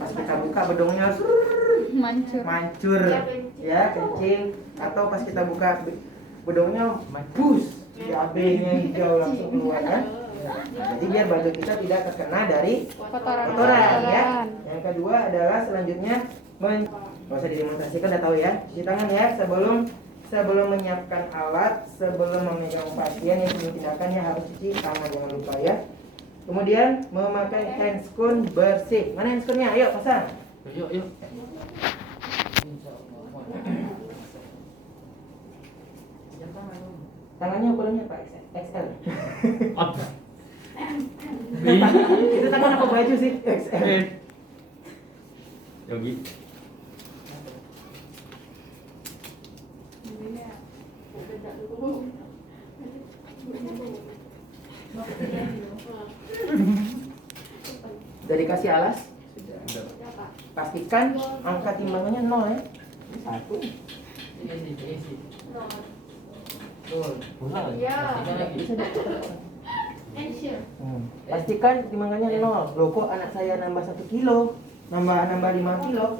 Pas kita buka bedongnya mancur, ya kencing. Atau pas kita buka bedongnya bus, BAB-nya hijau langsung keluar kan. Jadi biar baju kita tidak terkena dari kotoran ya. Yang kedua adalah selanjutnya nggak usah didemonstrasikan, udah tahu ya. Cuci tangan ya sebelum menyiapkan alat, sebelum memegang pasien yang tindakannya harus cuci tangan, jangan lupa ya. Kemudian memakai handscoon bersih. Mana handscoonnya? Ayo pasang. Yuk. Tangannya ukurannya Pak XL. Apa? Itu tangan apa baju sih? XL. Yogi. Udah dikasih alas? Pastikan angka timbangannya 0 ya. 1. Pastikan timbangannya 0. Loh kok anak saya nambah 1 kilo, nambah 5 kilo.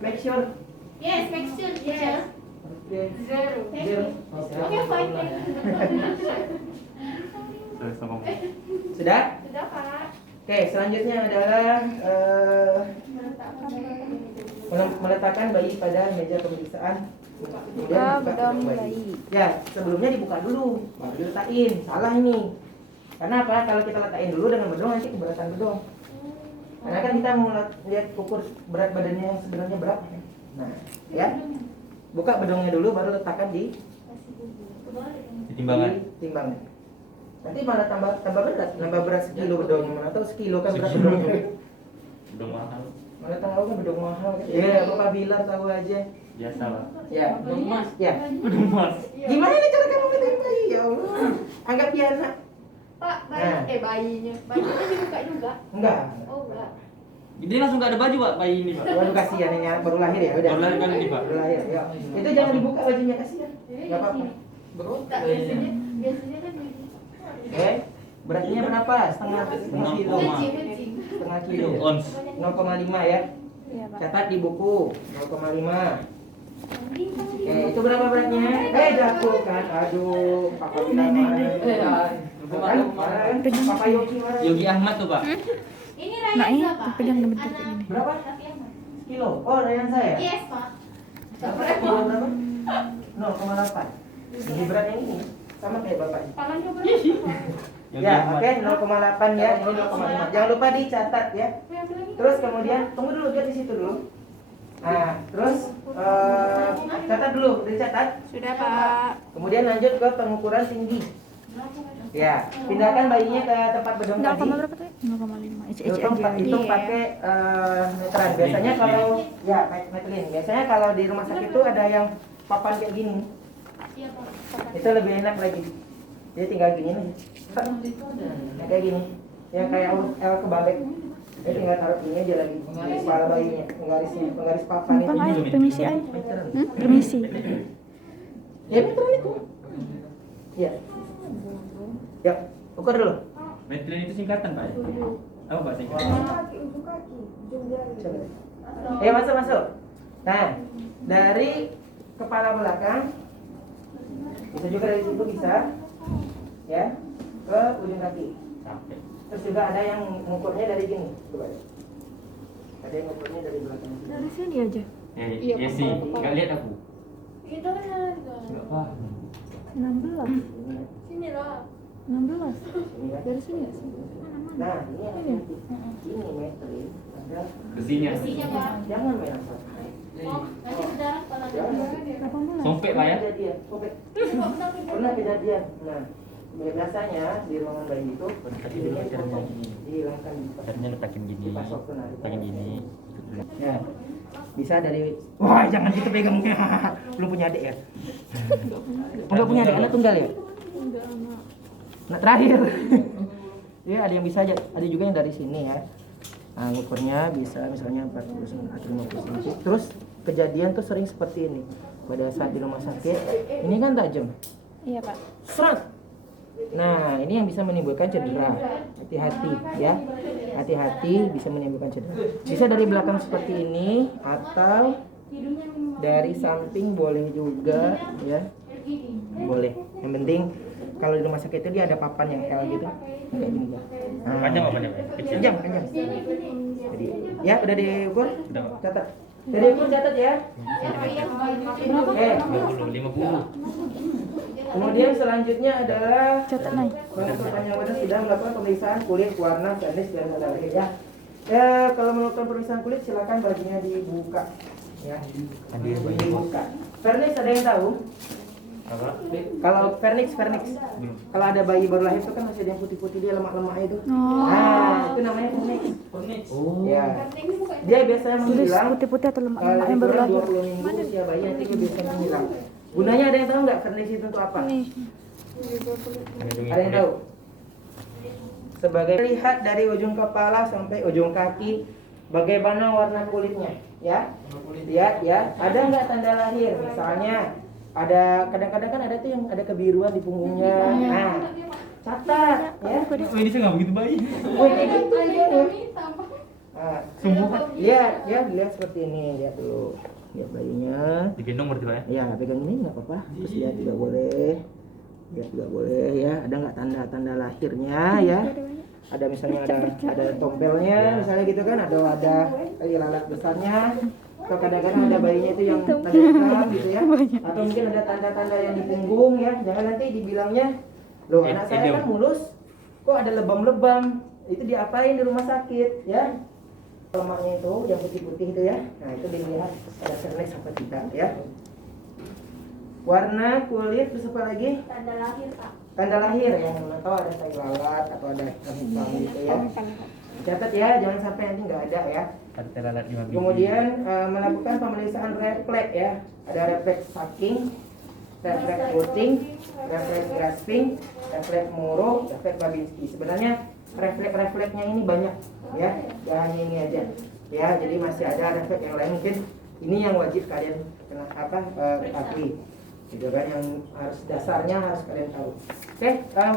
Make sure. Yes, make sure, yes. Zero. Okay, fine. Sudah? Sudah, Pak. Oke, selanjutnya adalah meletakkan bayi pada meja pemeriksaan. Kemudian dibuka bedong bayi. Ya, sebelumnya dibuka dulu, baru diletakin. Salah ini. Karena apa? Kalau kita letakin dulu dengan bedong nanti keberatan bedong. Karena kan kita mau lihat ukur berat badannya yang sebenarnya berapa. Nah, ya. Buka bedongnya dulu, baru letakkan di timbangan. Nanti malah tambah berat, sekilo bedongnya, mana tahu sekilo kan berat bedongnya. Bedong mahal. Mana tahu kan bedong mahal. Iya, Bapak bilang tahu aja. Biasa lah. Ya, Bedong mas. ya. Bedong mas. Gimana nih cara kamu bedain bayi? Ya Allah. Anggap dia anak. Pak, bayinya dibuka juga? Enggak. Oh, enggak. Jadi langsung gak ada baju Pak, bayi ini Pak. Waduh kasihan ini anak baru lahir ya, udah. Baru lahir kali ini Pak. Baru lahir, ya. Itu jangan dibuka bajunya, kasihan. Enggak apa-apa. Tak, biasanya kan begini. Oke. Beratnya berapa? Setengah kilo. Kucing. Setengah kilo. Ons. 0,5 ya. Catat di buku 0,5. Oke, itu berapa beratnya? Jatuh kan. Aduh, Papa bilang marah. Papa Yogi marah. Yogi Ahmad tuh Pak. Ini Ryan Pak. pegang bentuk Anak ini. Berapa? Raffi Ahmad. Kilo. Oh, Ryan saya. Yes, Pak. Kilo berapa? 0,8. Lebih berat yang ini. Sama kayak bapaknya. Palanya berapa? Yogi Ya, Ahmad. oke, 0,8 ya, ini 0,5. Jangan lupa dicatat ya. Terus kemudian tunggu dulu, lihat di situ dulu. Nah, terus catat dulu, dicatat. Sudah, Pak. Kemudian lanjut ke pengukuran tinggi. Ya, pindahkan bayinya ke tempat bedong tadi. 0,5 berapa tadi? 0,5. Hitung pakai meteran. Biasanya kalau ya meterin. Biasanya kalau di rumah sakit itu ada yang papan kayak gini. Iya, Pak. Itu lebih enak lagi. Jadi tinggal gini nih. Yang kayak gini. Yang kayak L kebalik. Jadi tinggal taruh ini aja lagi di kepala bayinya, penggaris papan itu. Bang, ayo, permisi ayo. Meteran. Permisi. Ya meteran itu. Ya. Yuk, ukur dulu. Metrin itu singkatan Pak. Apa Pak singkatan? Coba. Masuk. Nah, dari kepala belakang bisa juga dari situ bisa, ya, ke ujung kaki. Sampai. Terus juga ada yang mengukurnya dari gini, coba. Ada yang mengukurnya dari belakang. Dari sini aja. Iya sih, nggak lihat aku. Itu kan. Nggak paham. 16. Sini lah. 16. Ini kan. Dari sini ya? Nah, ini yang ini metrin. Ada. Besinya. Besinya, Pak. Jangan main asal. Oh, nanti berdarah kalau Jangan. 18. Sompek Pak ya. Kejadian, sobek. Pernah kejadian. Nah, biasanya di ruangan bayi itu Tadi ini dulu caranya potong, gini. dihilangkan Caranya letakin gini. dipasok ke nari. Letakin gini. Ya. Bisa dari wah jangan gitu pegangnya. Belum punya adik ya? Enggak punya adik, anak tunggal ya? Enggak, anak. Nah, terakhir. Ya, ada yang bisa aja. Ada juga yang dari sini ya. Nah, ukurnya bisa misalnya 40 cm atau 50 cm. Terus kejadian tuh sering seperti ini. Pada saat di rumah sakit, ini kan tajam. Iya, Pak. Serat. Nah, ini yang bisa menimbulkan cedera. Hati-hati ya. Hati-hati bisa menimbulkan cedera. Bisa dari belakang seperti ini atau dari samping boleh juga ya. Boleh. Yang penting kalau di rumah sakit itu dia ada papan yang L gitu. Kayak gini ya. Nah, Panjang apa panjang? Kecil. panjang. Jadi, ya udah diukur. Udah, Pak. Catat. Jadi ukur catat ya. Eh, 50. kemudian selanjutnya adalah Catat naik. Untuk panjang badan sudah melakukan pemeriksaan kulit, warna, finish dan tanda lahir ya. Kalau melakukan pemeriksaan kulit silakan bajunya dibuka ya. Dibuka. Vernix ada yang tahu? Apa? Kalau vernix, Belum. kalau ada bayi baru lahir itu kan masih ada yang putih-putih dia lemak-lemak itu. Oh. Nah, itu namanya vernix. Oh. Ya. Dia biasanya Tulis menghilang putih-putih atau kalau lemak-lemak yang baru kurang lahir. 20 minggu usia bayi nanti dia biasanya menghilang. Gunanya ada yang tahu nggak vernix itu untuk apa? Nih. Ada yang tahu? Sebagai lihat dari ujung kepala sampai ujung kaki bagaimana warna kulitnya, ya. Lihat ya, ada nggak tanda lahir? Misalnya ada kadang-kadang kan ada tuh yang ada kebiruan di punggungnya. Nah, catat ya. Oh, ini sih nggak begitu baik. Oh, kayak gitu aja ya. Nah, Sungguh. lihat ya, lihat seperti ini, lihat dulu. Lihat bayinya. Digendong berarti Pak ya? Ya, pegang ini nggak apa-apa. Terus lihat juga boleh. Lihat juga boleh ya. Ada nggak tanda-tanda lahirnya ya? Ada misalnya ada tompelnya, misalnya gitu kan. Ada lalat besarnya. Atau kadang-kadang ada bayinya itu yang tanda hitam gitu ya. Atau mungkin ada tanda-tanda yang di punggung ya. Jangan nanti dibilangnya, loh anak saya kan mulus, kok ada lebam-lebam. Itu diapain di rumah sakit ya? Lemaknya itu yang putih-putih itu ya. Nah, itu dilihat ada vernix apa tidak ya. Warna kulit terus apa lagi? Tanda lahir, Pak. Tanda lahir yang atau ada tai lalat atau ada hitam gitu ya. Catat ya, jangan sampai nanti nggak ada ya. Ada lalat di babi. Kemudian melakukan pemeriksaan refleks ya. Ada refleks sucking, refleks voting, refleks grasping, refleks Moro, refleks Babinski. Sebenarnya refleks-refleksnya ini banyak ya, jangan ini aja ya. Jadi masih ada refleks yang lain, mungkin ini yang wajib kalian ketahui gitu kan, yang harus dasarnya harus kalian tahu. Oke,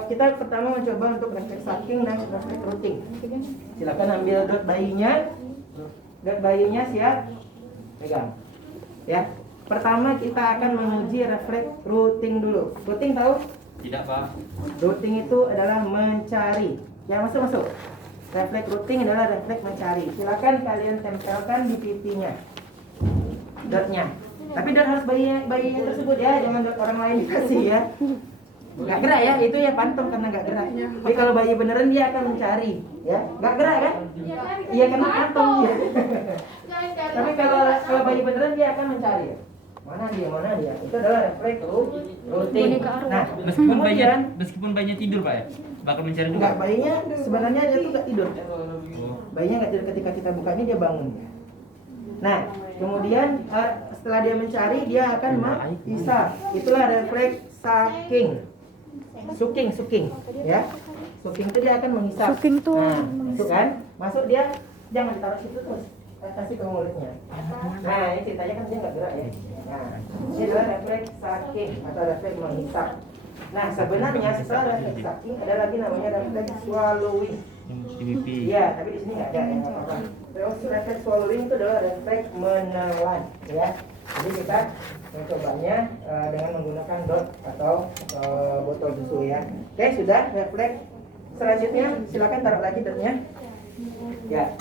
kita pertama mencoba untuk refleks sucking dan refleks routing. Silakan ambil dot bayinya siap, pegang ya. Pertama kita akan menguji refleks routing dulu. Routing tahu? Tidak Pak. Routing itu adalah mencari. Yang masuk. Refleks routing adalah refleks mencari. Silakan kalian tempelkan di pipinya dotnya. Tapi dot harus bayinya tersebut ya, jangan dot orang lain dikasih ya. Nggak gerak ya, itu ya pantom karena nggak gerak. Tapi kalau bayi beneran dia akan mencari, ya. Nggak gerak kan? Iya karena pantom ya. Tapi kalau bayi beneran dia akan mencari. Mana dia? Itu adalah refleks routing. Nah, meskipun bayinya tidur Pak ya, bakal mencari juga. Enggak, bayinya sebenarnya dia tuh nggak tidur. Oh. Bayinya nggak tidur ketika kita bukanya dia bangun. Nah, kemudian setelah dia mencari dia akan menghisap. Itulah refleks sucking, ya. Sucking itu dia akan menghisap. Sucking tuh Nah, itu menghisap. kan, masuk dia jangan ditaruh situ terus, kasih ke mulutnya. Nah, ini ceritanya kan dia nggak gerak ya. Nah, ini adalah refleks sucking atau refleks menghisap. Nah, sebenarnya setelah refleks sucking ada lagi namanya refleks swallowing. Di pipi. Iya, tapi di sini nggak ada yang apa-apa. Terus refleks swallowing itu adalah refleks menelan, ya. Jadi kita mencobanya dengan menggunakan dot atau botol susu ya. Oke, sudah refleks. Selanjutnya silakan taruh lagi dotnya. Ya.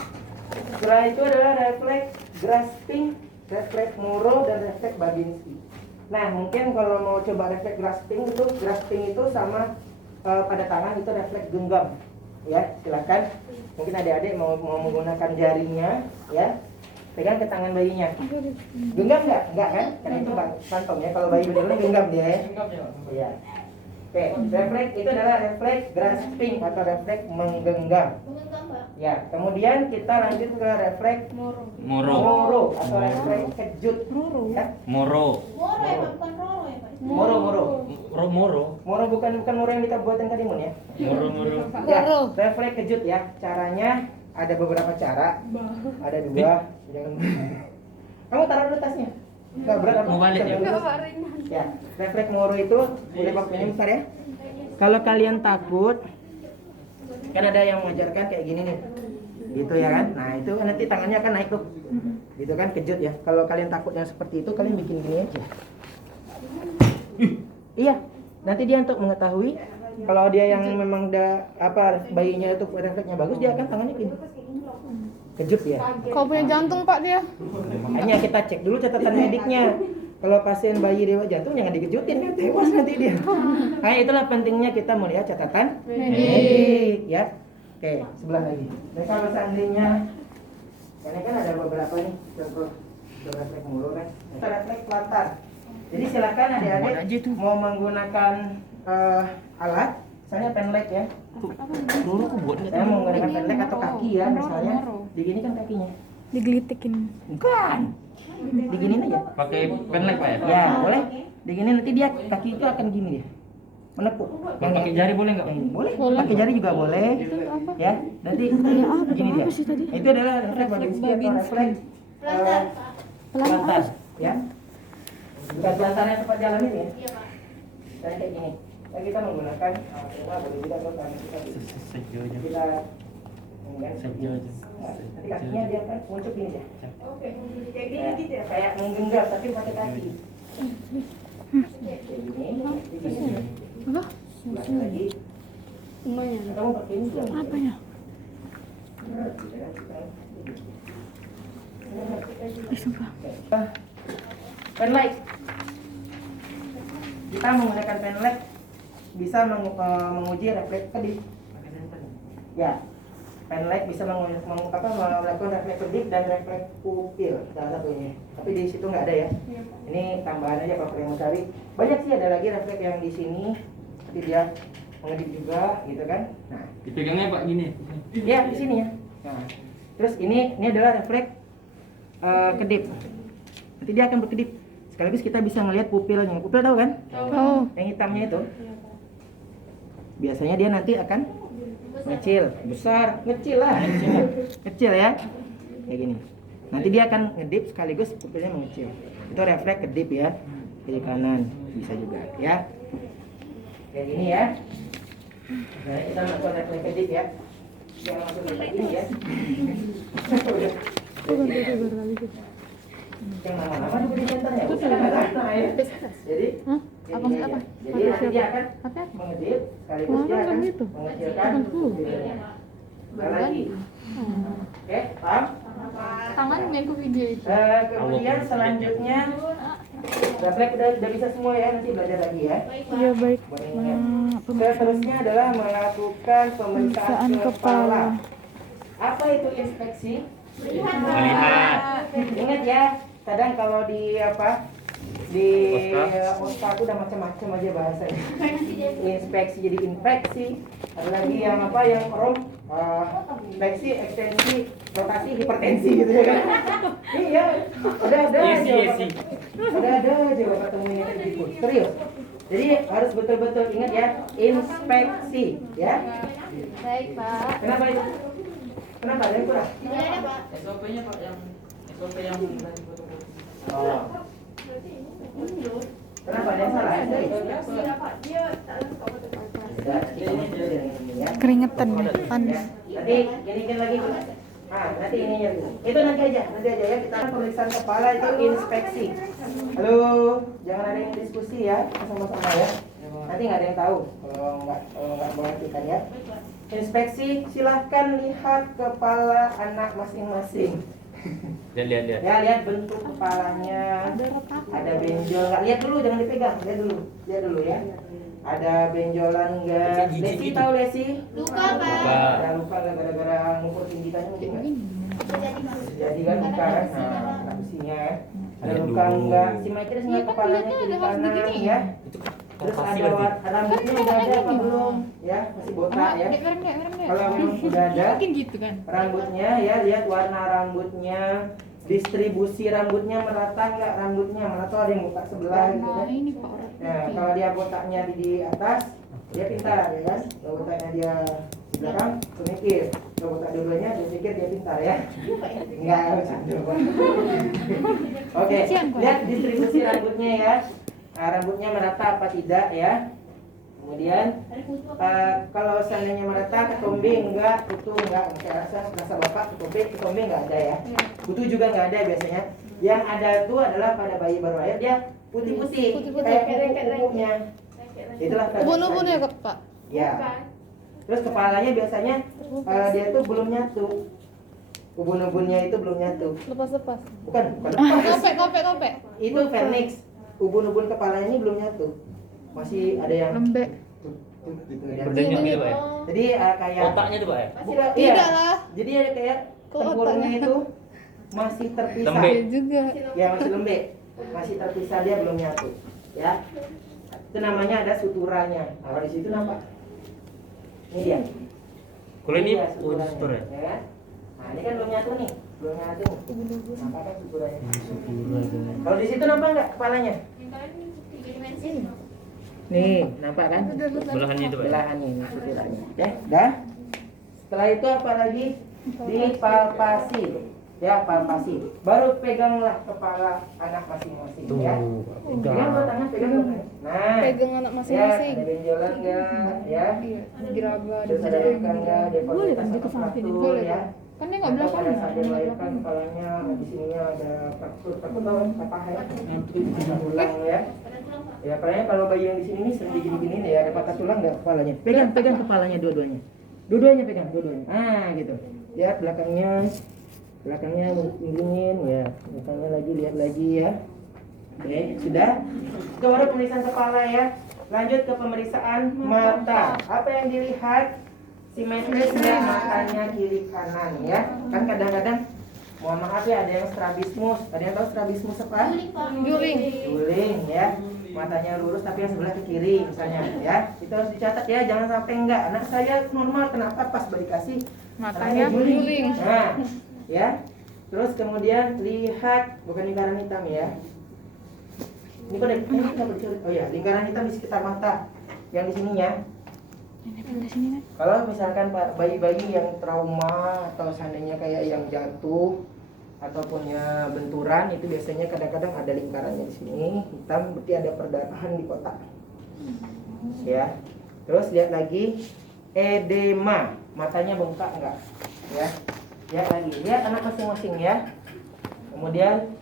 Setelah itu adalah refleks grasping, refleks Moro dan refleks Babinski. Nah, mungkin kalau mau coba refleks grasping itu sama pada tangan itu refleks genggam. Ya, silakan. Mungkin adik-adik mau menggunakan jarinya, ya. Pegang ke tangan bayinya. Genggam nggak? Nggak kan? Karena itu kantong ya. Kalau bayi beneran genggam dia ya. Iya. Oke, refleks itu adalah refleks grasping atau refleks menggenggam. Ya, kemudian kita lanjut ke refleks Moro atau refleks kejut. Ya. Moro. Moro bukan Moro yang kita buatin kadimun ya. Moro. Ya, refleks kejut ya. Caranya ada beberapa cara. Ada dua. Jangan. Kamu taruh dulu tasnya. Nggak berat apa? Mau balik ya? Ya, refleks moro itu boleh pakai ini bentar ya. Kalau kalian takut, kan ada yang mengajarkan kayak gini nih, gitu ya kan? Nah itu nanti tangannya akan naik tuh, gitu kan, kejut ya. Kalau kalian takut yang seperti itu, kalian bikin gini aja. Iya, nanti dia untuk mengetahui kalau dia yang memang bayinya itu refleksnya bagus, dia akan tangannya gini. Kejut ya. Kalau punya jantung Pak dia. Makanya kita cek dulu catatan mediknya. Kalau pasien bayi dewa jantung jangan dikejutin kan, tewas nanti dia. Nah itulah pentingnya kita melihat catatan medik ya. Oke, sebelah lagi. Dan kalau seandainya ini kan ada beberapa nih contoh refleks mulu kan. Kita refleks plantar. Jadi silakan adik-adik mau menggunakan alat, misalnya penlek ya. Dulu aku buat Saya mau menggunakan penlek atau kaki ya, misalnya. Digini kan kakinya. Digelitikin. Bukan. Diginin aja. pakai penlek Pak ya? Ya, boleh. Digini nanti dia kaki itu akan gini dia. Menepuk. Kalau pakai jari boleh nggak? Boleh. Pakai jari juga boleh. Ya, nanti gini dia. Itu adalah refleks Babinski atau refleks plantar, ya. Bukan plantar yang sempat jalanin ya. Iya, Pak. Saya kayak gini. Nah, kita menggunakan boleh juga kalau tangan kita Sejauhnya. kita menggunakan Sejauhnya. nanti kakinya dia kan muncul gini ya. Oke. Kayak gini gitu ya, kayak menggenggam tapi pakai kaki. Kayak gini. Apa? Ulangi lagi. Semuanya. Kamu pakai ini juga. Apa ya? Sumpah. Penlek. Kita menggunakan penlek bisa menguji refleks kedip. Ya, penlek bisa melakukan refleks kedip dan refleks pupil salah satunya. Tapi di situ nggak ada ya. Ini tambahan aja kalau kalian mau cari. Banyak sih ada lagi refleks yang di sini. Tapi dia mengedip juga, gitu kan? Nah, Dipegangnya Pak gini. ya di sini ya. Nah, terus ini adalah refleks kedip. Nanti dia akan berkedip. Sekaligus kita bisa melihat pupilnya. Pupil tahu kan? Oh. Yang hitamnya itu. Biasanya dia nanti akan ngecil, besar, ngecil lah. Kecil ya. Kayak gini. Nanti dia akan ngedip sekaligus pupilnya mengecil. Itu refleks kedip ya. Kiri kanan bisa juga ya. Kayak gini ya. Nah, kita masuk refleks kedip ya. Yang masuk refleks ini ya. Yang lama-lama juga di centernya. Jadi Apa ini apa? aja. Jadi nanti dia akan Apa? mengedip sekaligus dia akan Gitu. mengecilkan pupilnya. Sekali lagi. Oke, paham? Tangan main ke video itu. Kemudian selanjutnya refleks udah bisa semua ya, nanti belajar lagi ya. Iya baik. Boleh ingat. Seterusnya adalah melakukan pemeriksaan kepala. Apa itu inspeksi? Melihat. Ingat ya, kadang kalau di OSPA itu udah macam-macam aja bahasanya. Inspeksi jadi infeksi, ada lagi yang infeksi, ekstensi, rotasi, hipertensi gitu ya kan. Iya, ada aja. Ada aja bapak temuin yang kayak gitu. Serius. Jadi harus betul-betul ingat ya, inspeksi ya. Baik, Pak. Kenapa itu? Kenapa ada yang kurang? Tidak ada, Pak. SOP-nya Pak yang SOP yang Oh. Kenapa ada yang salah? Keringetan ya, panas. Nanti gini lagi. Nanti ini ya. Itu nanti aja ya. Kita pemeriksaan kepala itu inspeksi. Halo, jangan ada yang diskusi ya, sama-sama ya. Nanti nggak ada yang tahu kalau nggak memperhatikan ya. Inspeksi, silahkan lihat kepala anak masing-masing. lihat. Ya, lihat bentuk kepalanya. Ada benjol nggak? Lihat dulu, jangan dipegang. Lihat dulu ya. Ada benjolan nggak? Lesi tahu Lesi? Luka, Pak. Ada luka nggak gara-gara ngumpul tinggitannya mungkin nggak? Jadi kan luka kan? Nah, kena besinya ya. Ada luka nggak? Si Maitris nggak kepalanya kiri kanan ya? Terus ada rambutnya udah ada apa belum? Ya, masih botak ya. Kalau memang sudah ada gitu kan. rambutnya ya, lihat warna rambutnya, distribusi rambutnya merata nggak rambutnya, atau ada yang botak sebelah gitu kan. Ini Pak. Nah, kalau dia botaknya di atas, dia pintar ya kan. Kalau botaknya dia Di belakang pemikir. Kalau buka dua-duanya, dia pikir dia pintar ya. Enggak, bercanda. Oke, lihat distribusi rambutnya ya. Nah, rambutnya merata apa tidak ya. Kemudian kalau seandainya merata, ketombe enggak, kutu enggak. Saya rasa bapak ketombe enggak ada ya. Kutu juga enggak ada biasanya. Yang ada itu adalah pada bayi baru lahir dia putih-putih kayak kuku-kukunya. Itulah Ubun-ubun ya Pak? ya. Terus kepalanya biasanya dia tuh belum nyatu. Ubun-ubunnya itu belum nyatu. Lepas-lepas. Bukan lepas. Kopek. Itu Phoenix. Ubun-ubun kepalanya ini belum nyatu. Masih ada yang Lembek. gitu ya. Berdenyut gitu Pak ya. Jadi kayak Otaknya tuh Pak ya. bukan, Tidak lah. Jadi ada kayak Kok tengkurungnya otaknya? itu masih terpisah. Lembek. Iya juga. Ya masih lembek. Masih terpisah, dia belum nyatu. Ya. Itu namanya ada suturanya. Kalau di situ nampak. Ini dia. Kalau ini dia sutur ya. Ya. Nah, ini kan belum nyatu nih. Belum nyatu nih. Nampak kan suturanya? Kalau di situ nampak enggak kepalanya? Nih, nampak kan? Belahannya itu Pak. Belahannya ini suturannya. Ya, dah. Setelah itu apa lagi? Dipalpasi. Ya, palpasi. Baru peganglah kepala anak masing-masing ya. Pegang dua tangan, pegang dua tangan. Nah, Pegang anak ya, masing-masing. ada benjolan enggak? Ya. Diraba. Terus ada luka enggak? Deformitas atau fraktur ya. Kan dia nggak Atau belakang. pada saat dia melahirkan kepalanya di sininya ada fraktur patah ya. Patah tulang ya. Ya, kayaknya kalau bayi yang di sini nih sering digini-gini ya, ada patah tulang enggak kepalanya? Pegang kepalanya dua-duanya. Dua-duanya pegang, dua-duanya. Ah, gitu. Lihat belakangnya minggungin ya. Belakangnya lagi, lihat lagi ya. Oke, sudah. Itu baru pemeriksaan kepala ya. Lanjut ke pemeriksaan mata. Apa yang dilihat? Simetris ya, matanya kiri kanan ya. Kan kadang-kadang mohon maaf ya, ada yang strabismus. Ada yang tahu strabismus apa? Juling. Guling ya. Matanya lurus tapi yang sebelah ke kiri misalnya ya. Itu harus dicatat ya, jangan sampai enggak. Anak saya normal, kenapa pas balik kasih Matanya guling. Nah, ya. Terus kemudian lihat bukan lingkaran hitam ya. Ini kok ini kita bercuri. Oh ya, lingkaran hitam di sekitar mata. Yang di sininya. Kalau misalkan bayi-bayi yang trauma atau seandainya kayak yang jatuh ataupun ya benturan, itu biasanya kadang-kadang ada lingkarannya di sini hitam, berarti ada perdarahan di kotak. Ya. Terus lihat lagi edema, matanya bengkak enggak? Ya. Lihat lagi, lihat anak masing-masing ya. Kemudian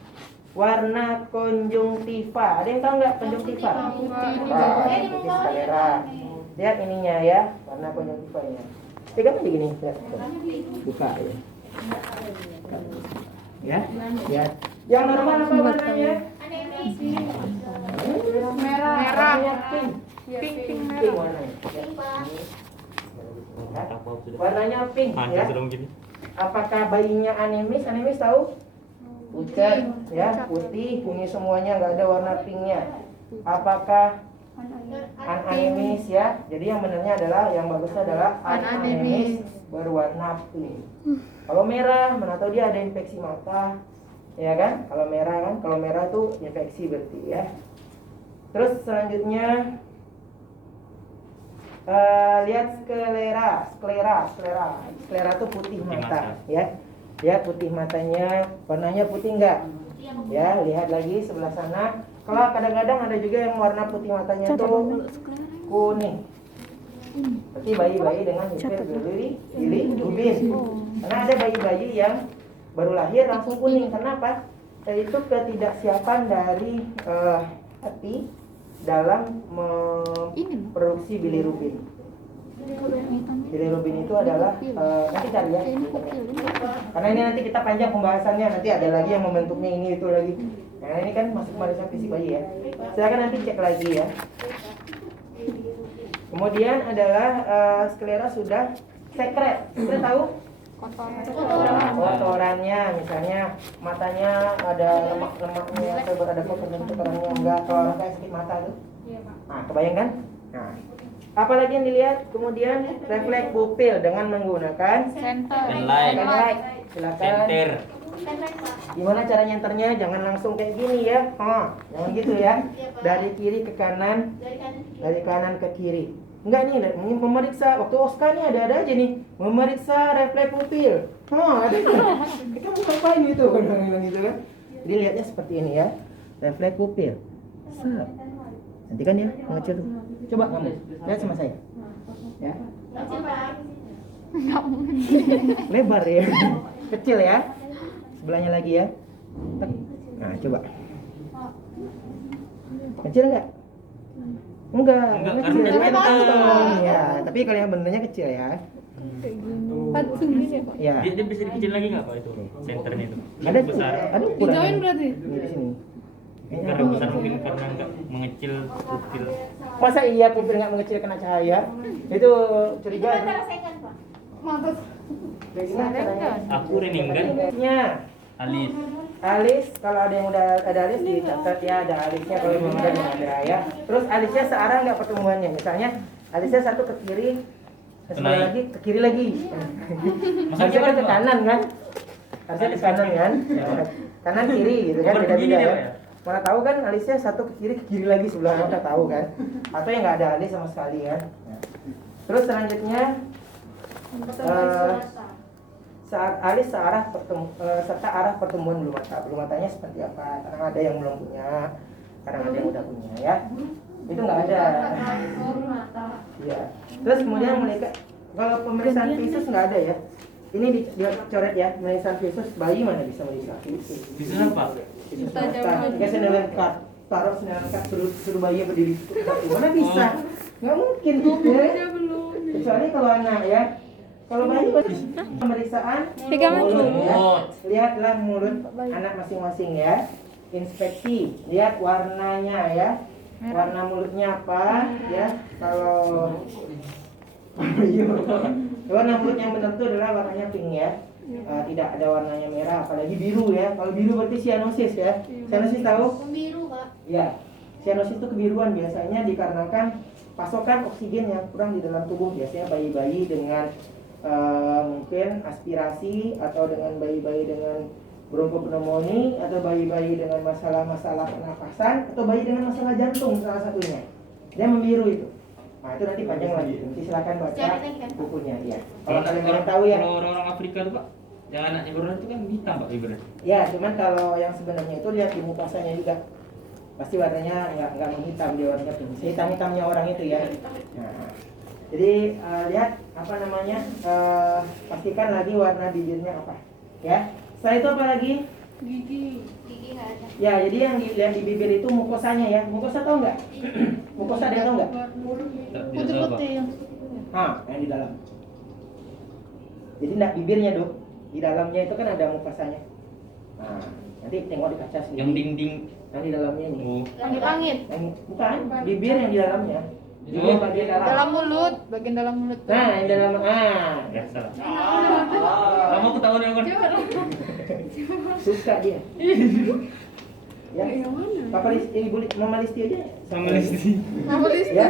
warna konjungtiva, ada yang tahu nggak konjungtiva? Putih skalera. Lihat ininya ya, warna konjungtivanya. Pegang aja gini, lihat. Buka ya. Ya, lihat. Yang normal apa warnanya? Merah. Pink warnanya. Ya. Warnanya pink ya. Apakah bayinya anemis? Anemis tahu? Pucat ya, putih, ini semuanya nggak ada warna pinknya. Apakah anemis ya? Jadi yang benarnya adalah, yang bagusnya adalah anemis berwarna pink. Kalau merah, mana tahu dia ada infeksi mata, ya kan? Kalau merah tuh infeksi berarti ya. Terus selanjutnya lihat sklera tuh putih mata ya. Lihat putih matanya, warnanya putih enggak? Ya, lihat lagi sebelah sana. Kalau kadang-kadang ada juga yang warna putih matanya tuh kuning. Berarti bayi-bayi dengan bilirubin. Karena ada bayi-bayi yang baru lahir langsung kuning. Kenapa? Itu ketidaksiapan dari hati dalam memproduksi bilirubin. Bilirubin itu adalah nanti cari ya. Karena ini nanti kita panjang pembahasannya, nanti ada lagi yang membentuknya ini itu lagi. Nah ini kan masuk pemeriksaan fisik bayi ya. Silakan nanti cek lagi ya. Kemudian adalah sklera sudah sekret. Kita tahu? Kotorannya, misalnya matanya ada lemak-lemaknya atau ada kotoran-kotorannya enggak, kalau orang kayak sakit mata tuh. Nah, kebayang kan? Nah, apalagi yang dilihat? Kemudian refleks pupil dengan menggunakan Penlight. Silakan. Gimana cara nyenternya? Jangan langsung kayak gini ya. Jangan gitu ya. Dari kiri ke kanan, dari kanan ke kiri. Enggak nih, memeriksa waktu Oscar nih ada aja nih, memeriksa refleks pupil. Oh, ada. Kita mau ngapain itu? Bilang gitu kan. Jadi lihatnya seperti ini ya. Refleks pupil. Set. Nanti kan dia mengecil tuh. Coba kamu lihat sama saya. Ya. Enggak mungkin. Lebar ya. Kecil ya. Sebelahnya lagi ya. Tek. Nah, coba. Kecil enggak? Enggak Enggak, kecil. karena Kan udah tong. Ya, tapi kalau yang benernya kecil ya. Pancing gitu ya, Pak. Ya. Dia bisa dikecilin lagi nggak Pak itu? Senternya itu. Ada besar. ada ukuran. Dijauhin berarti? Ini di sini. Karena besar mungkin karena nggak mengecil pupil. Masa iya pupil nggak mengecil kena cahaya? Itu curiga. Mantap. Kayak gimana caranya? Aku Reninggan, Ya, alis. alis kalau ada yang udah ada alis dicatat ya, ada alisnya kalau belum ada yang ada ya. Terus alisnya searah nggak pertemuannya? Misalnya alisnya satu ke kiri, sebelah Naik. lagi ke kiri lagi. Harusnya kan ke kanan kan? Harusnya ke kanan kan? Kanan kiri gitu kan, Bukan beda-beda begini dia, ya. Pak, ya? Mana tahu kan alisnya satu ke kiri lagi sebelahnya udah tahu kan? Atau yang nggak ada alis sama sekali kan? Nah. Terus selanjutnya saat alis serta arah pertemuan bulu mata. Bulu matanya seperti apa? Kadang ada yang belum punya, kadang ada yang udah punya ya. Itu nggak ada. Iya. Terus kemudian mereka kalau pemeriksaan visus nggak ada ya. Ini dia coret ya, pemeriksaan visus bayi mana bisa meriksa visus? Bisa apa? Visus mata. Kayak sendalan kat, taruh sendalan kat suruh bayi berdiri. Mana bisa? Nggak mungkin ya. Kecuali kalau anak ya. Kalau bayi pemeriksaan Pegangan mulut dulu. ya. Lihatlah mulut anak masing-masing ya. Inspeksi, lihat warnanya ya. Warna mulutnya apa ya? Kalau warna mulut yang benar itu adalah warnanya pink ya. Tidak ada warnanya merah, apalagi biru ya. Kalau biru berarti cyanosis ya. Cyanosis tahu? Biru, Pak. Ya. Cyanosis itu kebiruan biasanya dikarenakan pasokan oksigen yang kurang di dalam tubuh. Biasanya bayi-bayi dengan mungkin aspirasi atau dengan bayi-bayi dengan bronkopneumonia atau bayi-bayi dengan masalah-masalah pernapasan atau bayi dengan masalah jantung salah satunya. Dia membiru itu. Nah, itu nanti panjang lagi. Nanti silakan baca bukunya ya. Kalau kalian ingin tahu ya. Kalau orang Afrika tuh Pak, yang anaknya berenang itu kan hitam Pak ibarat. Ya, cuman kalau yang sebenarnya itu lihat di mukasanya juga. Pasti warnanya nggak menghitam, dia warnanya pink. Hitam-hitamnya orang itu ya. Nah, jadi lihat apa namanya, pastikan lagi warna bibirnya apa ya. Setelah itu apa lagi? Gigi nggak ada. Ya, jadi yang dilihat di bibir itu mukosanya ya. Mukosa tahu nggak? Mukosa dia tahu nggak? Putih-putih yang Yang di dalam. Jadi nggak bibirnya dok, di dalamnya itu kan ada mukosanya. Nah, nanti tengok di kaca sendiri. Yang dinding. Yang di dalamnya ini. Oh. langit-langit. Yang bukan bibir yang di dalamnya. Bibir bagian dalam. Dalam mulut, bagian dalam mulut. Nah, yang dalam Ya salah. Kamu ketahuan yang kan? suka dia. Ya. Papa Ibu Mama Listi aja. Sama Listi. Ya.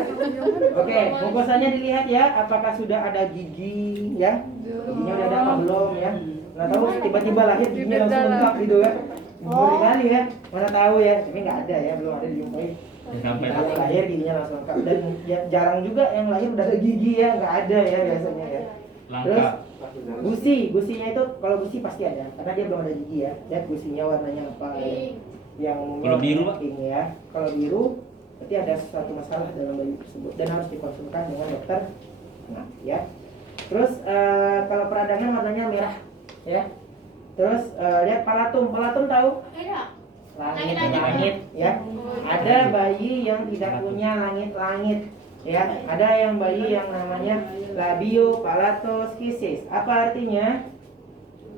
Oke, mukosanya dilihat ya, apakah sudah ada gigi ya? Giginya udah ada apa belum ya? Mana tahu tiba-tiba lahir giginya langsung lengkap gitu kan. Boleh kali ya. Mana tahu ya, tapi nggak ada ya, belum ada dijumpai. Sampai Kalau lahir giginya langsung lengkap dan jarang juga yang lahir udah ada gigi ya, nggak ada ya biasanya ya. Terus langka. gusinya itu kalau gusi pasti ada karena dia belum ada gigi ya. Lihat gusinya warnanya apa ya. Yang umumnya Kalau biru, Pak? pink ya. Kalau biru berarti ada suatu masalah dalam bayi tersebut dan harus dikonsultasikan dengan dokter. Nah, ya. Terus kalau peradangan warnanya merah ya. Terus lihat palatum. Palatum tahu? Ada. Langit ya. Ada bayi yang tidak punya langit-langit ya. Ada yang bayi yang namanya labiopalatoskisis. Apa artinya?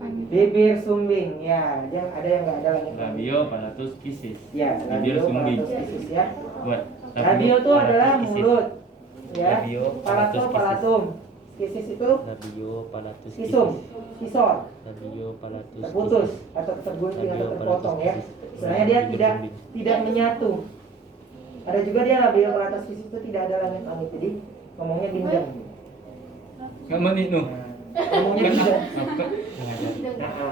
Bibir sumbing ya. Dia ada yang nggak ada langit. Labio palatus kisis. Ya, Bibir sumbing. labiopalatoskisis ya. Buat Labio itu adalah kisis. mulut ya. Labio, Palatum, palatum. Kisis itu Labio palatus kisum, kisor, Labio palatus terputus atau tergunting atau terpotong ya. Sebenarnya dia tidak menyatu. Ada juga dia labiopalatoskisis itu tidak ada langit-langit. Jadi ngomongnya bindeng. Nggak menit nu. Ngomongnya Kan bindeng.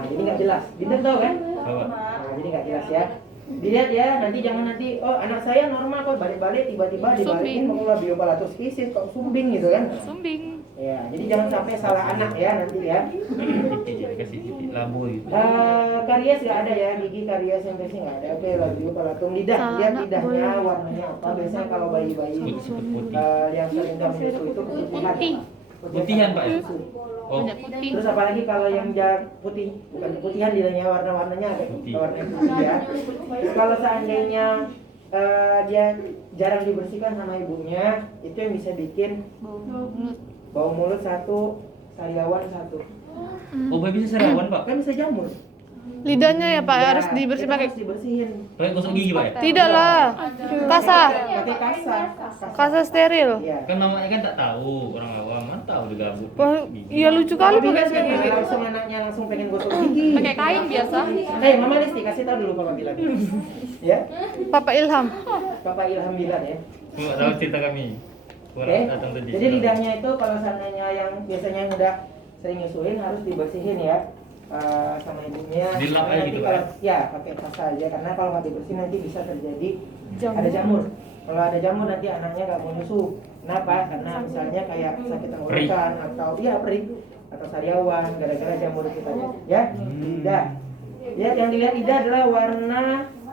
Jadi nggak jelas. Bindeng tahu kan? Bawa. Nah, jadi nggak jelas ya. Dilihat ya, nanti jangan nanti oh anak saya normal kok balik-balik tiba-tiba dibalikin mengulah biopalatoskisis kok sumbing gitu kan. Sumbing. Ya, jadi jangan sampai salah anak ya nanti ya. Kasih titik labu gitu. Karies nggak ada ya, gigi karies yang biasanya nggak ada. Oke, lalu palatung lidah, lihat lidahnya warnanya apa. Biasanya kalau bayi-bayi yang sering gak menyusu itu putih. Putihan Pak ya? Oh, Putih. Terus apalagi kalau yang putih, bukan keputihan lidahnya warna-warnanya agak warna putih ya. Terus kalau seandainya dia jarang dibersihkan sama ibunya, itu yang bisa bikin bau mulut satu, sariawan satu. oh bayi bisa sariawan Pak? Kan bisa jamur. Lidahnya ya Pak Ya, harus dibersih itu pakai. harus dibersihin. Pakai gosok gigi Pak ya? Tidak lah. Kasa. Pakai kasa. Kasa steril. Iya. Kan mamanya kan tak tahu, orang awam kan tahu juga gabut. Wah, iya lucu kali Tapi pakai kan gigi. langsung anaknya langsung pengen gosok gigi. Pakai kain biasa. Hei, Mama Listi kasih tahu dulu Papa Bilan. Ya. Papa Ilham. Papa Ilham Bilan ya. Nggak tahu cerita kami. Oke. Orang datang tadi. Jadi lidahnya itu kalau seandainya yang biasanya yang udah sering nyusuin harus dibersihin ya. Sama ibunya. Dilap aja Nanti gitu, kalau Pak? ya pakai kasa aja karena kalau nggak dibersihin nanti bisa terjadi ada jamur. Kalau ada jamur nanti anaknya nggak mau nyusu. Kenapa? Karena misalnya kayak sakit tenggorokan atau iya perih atau sariawan gara-gara jamur itu tadi. Ya, lidah. Ya, yang dilihat lidah adalah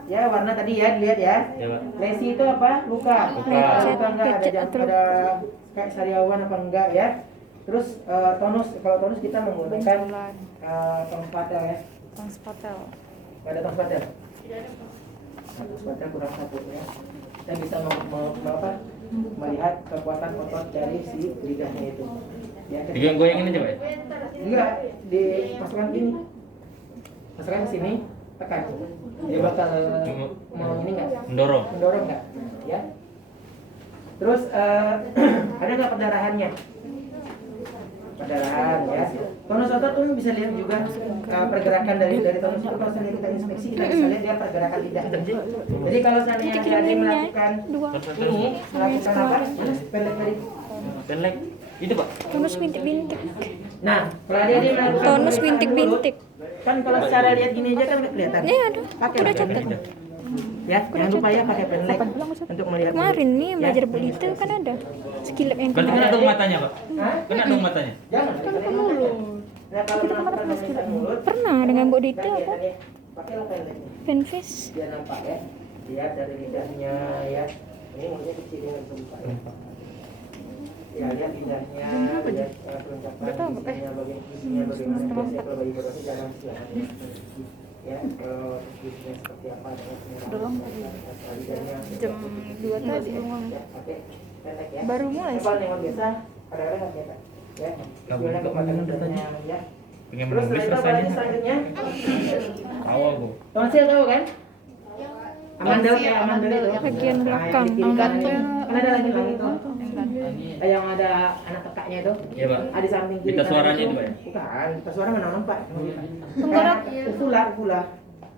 warna tadi ya dilihat ya. Ya, Pak. Lesi itu apa? Luka. Luka. Luka enggak ada kayak sariawan apa enggak ya? Terus tonus, kalau tonus kita menggunakan tons patel ya. Tons patel. Nggak ada tons patel. Tons patel kurang satu ya. Kita bisa melihat kekuatan otot dari si lidahnya itu. Ya, Digoyang-goyangin aja Pak ya? enggak dimasukkan gini. Masukkan ke sini, tekan. Dia bakal mau ini enggak? Mendorong. Mendorong enggak? Ya. Terus ada nggak perdarahannya? Perdarahan ya. Tonus otot tuh bisa lihat juga pergerakan dari tonus itu. Kalau seandainya kita inspeksi kita bisa lihat dia pergerakan lidah. Jadi kalau seandainya dia melakukan ini, melakukan apa? Pendek tadi. Pendek. Itu Pak. Tonus bintik-bintik. Nah, kalau dia melakukan Tonus pemeriksaan bintik-bintik. mulut, kan kalau secara lihat gini aja kan nggak kelihatan. Ini ada. Pakai Udah pakai catat. pendek. Ya, jangan lupa ya pakai pendek untuk melihat. Kemarin mulut. nih Ya, belajar itu kan ada skillab yang Berarti kemarin. kena dong matanya Pak? Hah? Kena dong matanya? Jangan. Kan mulut. Nah, kalau melakukan pemeriksaan mulut, Pernah dengan Mbok Dita kan apa? biasanya pakailah pendeknya. Fanfish. Biar nampak ya. Lihat dari lidahnya ya. Ini mulutnya kecil yang bisa buka ya. Ya, lihat lidahnya, lihat kelengkapan gizinya, bagian gizinya bagaimana. Biasanya kalau bayi berdosa jangan silakan. Ya, kalau gizinya seperti apa dengan lidahnya. Jam 2 tadi. Ya, oke. Pendek ya. Baru mulai Kalau yang biasa kadang-kadang nggak kelihatan. Ya, Kamu ke makanan datanya ya. Pengen Terus menulis apa lagi rasanya. selanjutnya? Tahu aku. Tonsil tahu kan? Amandel kayak amandel itu. Bagian belakang. Di kiri kanan itu. Amandel. Kan ada lagi itu. Yang ada anak tekaknya itu. Iya Pak. Ada samping kiri. Pita kanan suaranya itu Pak ya? Bukan, pita suara mana nampak. Tengkorak. Ufula.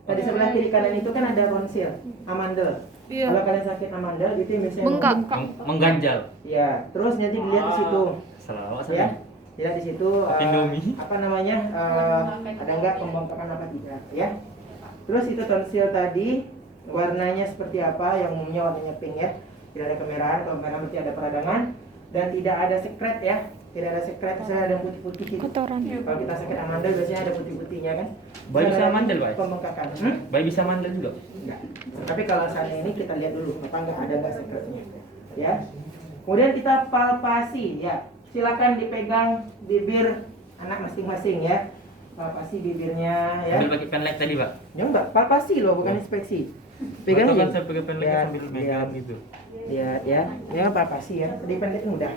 Nah, di sebelah kiri kanan itu kan ada tonsil, amandel. Iya. Kalau kalian sakit amandel gitu yang biasanya Bengkak. Mengganjal. Ya, terus nanti dilihat di situ. Salah Ya. Dilihat di situ Indomie. apa namanya? Ada enggak pembengkakan apa tidak, ya. Terus itu tonsil tadi warnanya seperti apa? Yang umumnya warnanya pink ya. Tidak ada kemerahan, kalau merah berarti ada peradangan dan tidak ada sekret ya. Tidak ada sekret, misalnya ada putih-putih gitu. Kotoran. Kalau kita sakit amandel biasanya ada putih-putihnya kan. Bayi bisa Ada amandel, Pak? Pembengkakan. Bayi bisa mandel juga. Enggak. Tapi kalau saat ini kita lihat dulu apa enggak ada enggak sekretnya. Ya. Kemudian kita palpasi ya. Silakan dipegang bibir anak masing-masing ya. Palpasi bibirnya ya. Sambil pakai penlek tadi Pak. Ya enggak, palpasi loh bukan inspeksi. Pegang Atau kan aja. saya pakai penlek Ya, sambil megang gitu. Ya palpasi ya. Tadi pendek mudah.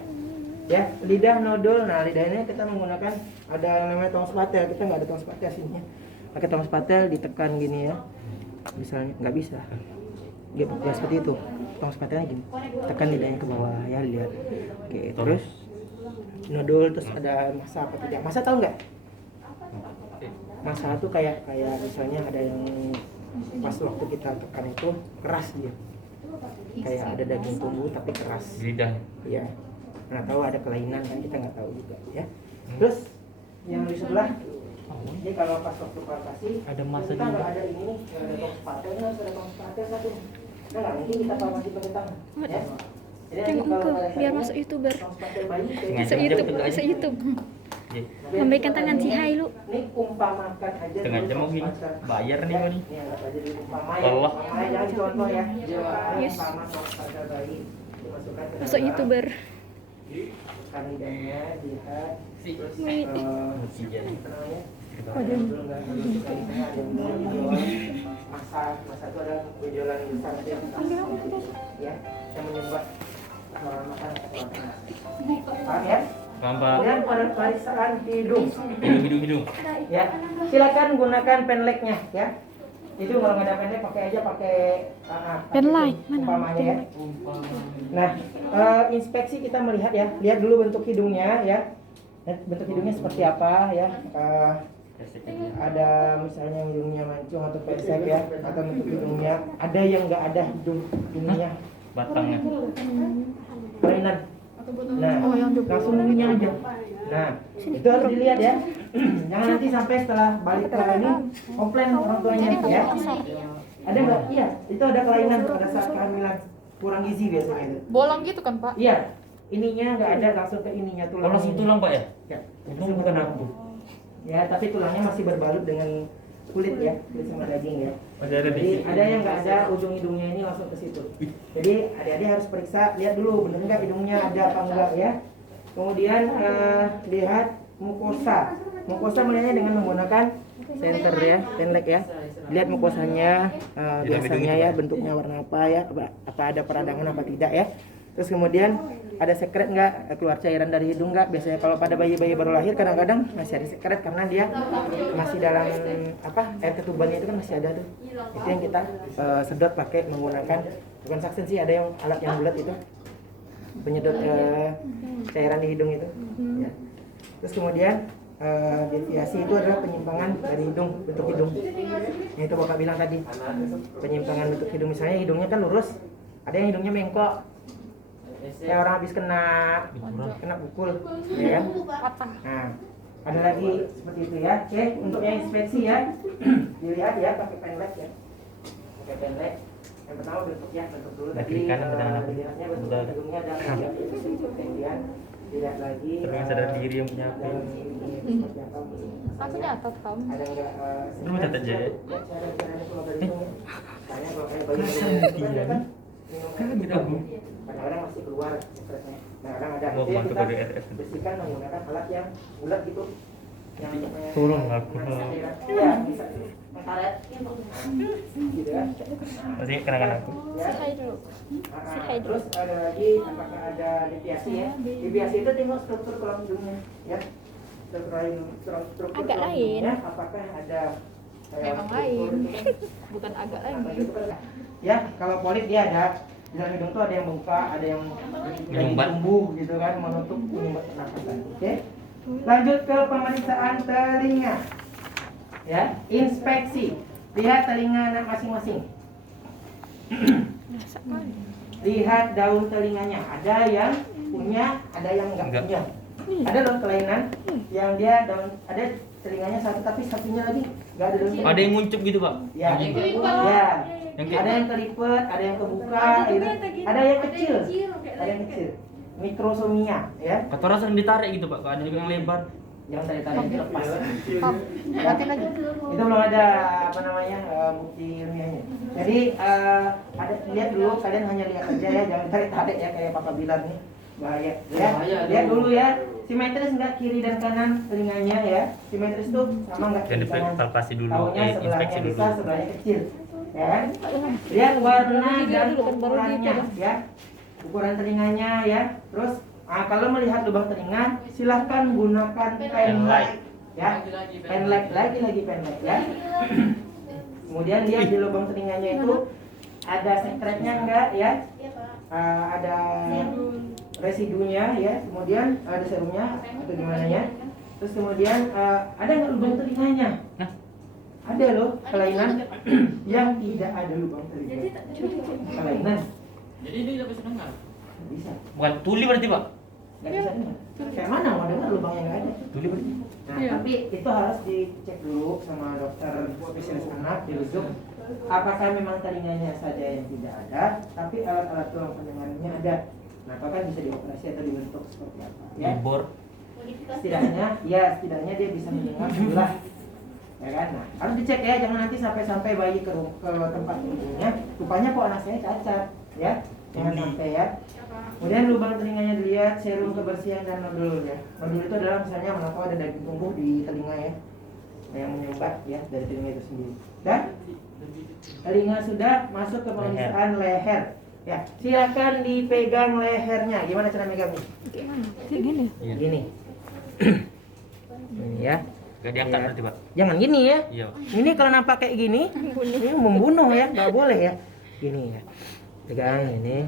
Ya, lidah nodul. Nah, lidahnya kita menggunakan ada yang namanya tong spatel. Kita nggak ada tong spatel sini. Pakai tong spatel ditekan gini ya. Misalnya nggak bisa. Dia bukan seperti itu. Tong spatelnya gini. Tekan lidahnya ke bawah ya, lihat. Oke, terus nodul terus ada masa apa tidak? Masa tahu nggak? Masa itu kayak misalnya ada yang pas waktu kita tekan itu keras dia. Kayak ada daging tumbuh tapi keras. Di lidah. Iya. Nggak tahu ada kelainan kan kita nggak tahu juga ya. Terus yang di sebelah ini kalau pas waktu palpasi Ada masa kita nggak juga. ada ini nih, nggak ada tong spatel, harus ada tong satu. Nah, nggak mungkin kita masih pakai tangan. Ya. Jadi nanti Tengok kalau muka, pada biar saatnya masuk YouTuber. langsung pakai bayi, Masuk YouTube, masuk YouTube. Lambaikan tangan si Hai lu. Ini umpamakan aja. Setengah dulu jam mau gini. pacar. Bayar nih gua nih. Ini anggap aja dulu umpama ya. Allah. Umpama ya, jangan contoh ya. Yes. Umpama pacar bayi dimasukkan ke Masuk dalam. YouTuber. Kanidanya lihat terus Wait. apa namanya? Masa itu ada benjolan besar yang ya yang menyebabkan makan paham ya? Paham, Pak. Kemudian pada pemeriksaan hidung Hidung. ya silakan gunakan penleknya ya. Itu kalau nggak ada penlek pakai aja pakai Penlek, mana? umpamanya ya. Nah, inspeksi kita melihat ya, lihat dulu bentuk hidungnya ya. Bentuk hidungnya seperti apa ya. Ada misalnya hidungnya mancung atau pesek ya, atau bentuk hidungnya ada yang nggak ada hidung ininya Batangnya. kelainan. Nah, langsung ininya aja. Nah, itu harus dilihat ya. Jangan nanti sampai setelah balik ke ini komplain orang tuanya ya. Ada nggak? Iya, itu ada kelainan pada saat kehamilan, kurang gizi biasanya itu. Bolong gitu kan, Pak? Iya, ininya nggak ada langsung ke ininya tulang. Oh, langsung tulang, Pak ya? Ya, Untung bukan aku. ya, tapi tulangnya masih berbalut dengan kulit ya, kulit sama daging ya. Masih ada di Jadi situ. ada yang nggak ada ujung hidungnya ini langsung ke situ. Jadi adik-adik harus periksa, lihat dulu benar nggak hidungnya ada apa enggak ya. Kemudian lihat mukosa. Mukosa melihatnya dengan menggunakan sensor ya, penlek ya. Lihat mukosanya biasanya ya bentuknya warna apa ya, apa ada peradangan apa tidak ya. Terus kemudian ada sekret nggak, keluar cairan dari hidung nggak? Biasanya kalau pada bayi-bayi baru lahir kadang-kadang masih ada sekret karena dia masih dalam air ketubannya itu kan masih ada tuh. Itu yang kita sedot pakai menggunakan bukan suction sih, ada yang alat yang bulat itu penyedot cairan di hidung itu. Ya. Terus kemudian deviasi itu adalah penyimpangan dari hidung, bentuk hidung. Yang itu Bapak bilang tadi, penyimpangan bentuk hidung. Misalnya hidungnya kan lurus, ada yang hidungnya bengkok. Kayak orang habis kena pukul, ya kan? Nah, ada lagi seperti itu ya. Oke, untuk yang inspeksi ya, dilihat ya pakai penlek ya. Pakai penlek. Yang pertama bentuknya, bentuk dulu Nah, tadi. kiri kanan ke tangan aku. Dilihatnya bentuk hidungnya ada tiga. Kemudian dilihat lagi. Terus sadar diri yang punya apa? dalam ini seperti apa? Aku nyatet, Tom. Ada enggak? Lu mau catat aja ya? Cara-caranya keluar dari hidung. Tanya kalau kayak bayi Kan kita Bu. kadang-kadang masih keluar sekretnya. Nah, kadang ada Mau itu ya bantu kita ke DRS. bersihkan menggunakan alat yang bulat gitu. Yang Tolong aku. Iya, bisa. Karet. Gitu ya. Masih kenangan aku. Ya. Si Hai dulu. Si Hai dulu. Terus ada lagi apakah ada deviasi ya? Deviasi itu tengok struktur tulang hidungnya ya. Struktur Agak tulang lain. hidungnya, apakah ada Memang struktur lain. itu? Bukan agak Apa lagi. gitu kan? Ya, kalau polip dia ada di dalam hidung tuh ada yang bengkak, ada yang Menyumbat. tumbuh gitu kan, menutup menyumbat pernapasan. Oke. Lanjut ke pemeriksaan telinga. Ya, inspeksi. Lihat telinga anak masing-masing. Lihat daun telinganya. Ada yang punya, ada yang enggak Enggak. punya. Ada loh kelainan yang dia daun ada telinganya satu tapi satunya lagi enggak ada daun. Ada yang nguncup gitu, Pak? Ya, ya. Yang kayak- Ada yang kelipet, ada yang kebuka, gitu. Ada yang kecil, ada yang kecil. Mikrosomia, ya. Kata orang sering ditarik gitu, Pak. Kalau ada juga yang lebar. Yang tadi itu lepas. Tom, liatin lagi. Itu belum ada apa namanya bukti ilmiahnya. Jadi ada lihat dulu, kalian hanya lihat aja ya, jangan tarik-tarik ya kayak Papa bilang nih. Bahaya. Ya, lihat dulu ya. Simetris enggak kiri dan kanan telinganya ya. Simetris tuh sama enggak Yang kiri kanan. dipalpasi dulu, Taunya sebelahnya inspeksi dulu. besar, sebelahnya kecil. Ya kan? Lihat warna dan dulu kan, baru ukurannya ya. Ukuran telinganya ya. Terus kalau melihat lubang telinga, silahkan gunakan penlight ya. Penlight lagi penlight ya. Kemudian lihat di lubang telinganya itu ada sekretnya enggak ya? Ada residunya ya. Kemudian ada serumnya atau gimana ya? Terus kemudian ada nggak lubang telinganya? Nah. Ada loh kelainan yang tidak ada lubang telinga. Kelainan Jadi ini dapat dengar. nggak bisa. Bukan tuli berarti, Pak? Nggak bisa dengar. Kayak mana mau dengar lubangnya nggak ada? Tuli berarti. Nah, tapi itu harus dicek dulu sama dokter spesialis anak, dirujuk apakah memang telinganya saja yang tidak ada, tapi alat-alat tulang pendengarnya ada. Nah, apakah bisa dioperasi atau dibentuk seperti apa? Ya. Dibor. Setidaknya dia bisa mendengar sebelah. Ya kan? Nah, harus dicek ya, jangan nanti sampai bayi ke tempat ibunya, rupanya kok anak saya cacat, ya. Jangan sampai ya. Kemudian lubang telinganya dilihat, serum kebersihan dan nodul ya. Nodul itu adalah misalnya mengapa ada daging tumbuh di telinga ya, yang menyumbat ya dari telinga itu sendiri. Dan telinga sudah masuk ke pemeriksaan leher. Ya, silakan dipegang lehernya. Gimana cara megangnya? Gimana? Kayak gini. Gini. Ini ya. Gak diangkat Ya. berarti Pak. Jangan gini ya. Iya. Ini kalau nampak kayak gini, ini membunuh ya, nggak boleh ya. Gini ya. Pegang ini.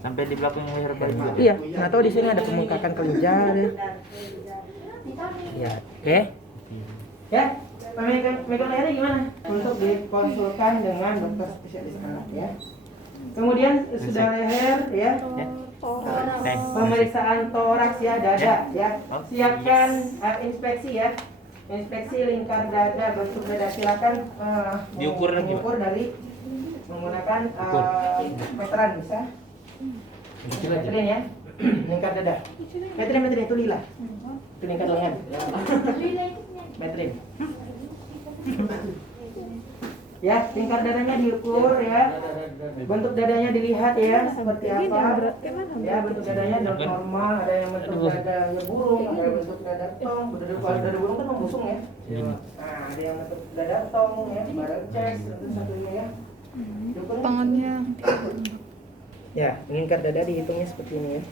Sampai di belakang leher Pak. Iya, nggak tahu di sini ada pembengkakan kelenjar. Ya, oke. Ya, megang lehernya gimana? Untuk dikonsulkan dengan dokter spesialis anak ya. Kemudian sudah leher ya. Pemeriksaan toraks ya, dada ya. Siapkan inspeksi ya. Inspeksi lingkar dada, bentuk dada. Silakan Diukur lagi, Pak? mengukur dari menggunakan meteran bisa. Meterin ya. Lingkar dada. Meterin itu lila. Itu lingkar lengan. Meterin. Ya, lingkar dadanya diukur ya. Bentuk dadanya dilihat ya seperti apa. Ya, bentuk dadanya normal, ada yang bentuk dadanya burung, ada yang bentuk dada tong. Dada burung kan membusung ya. Nah, ada yang bentuk dada tong ya, bareng chest itu satunya ya. Diukur. Tangannya. Ya, lingkar dada dihitungnya seperti ini ya.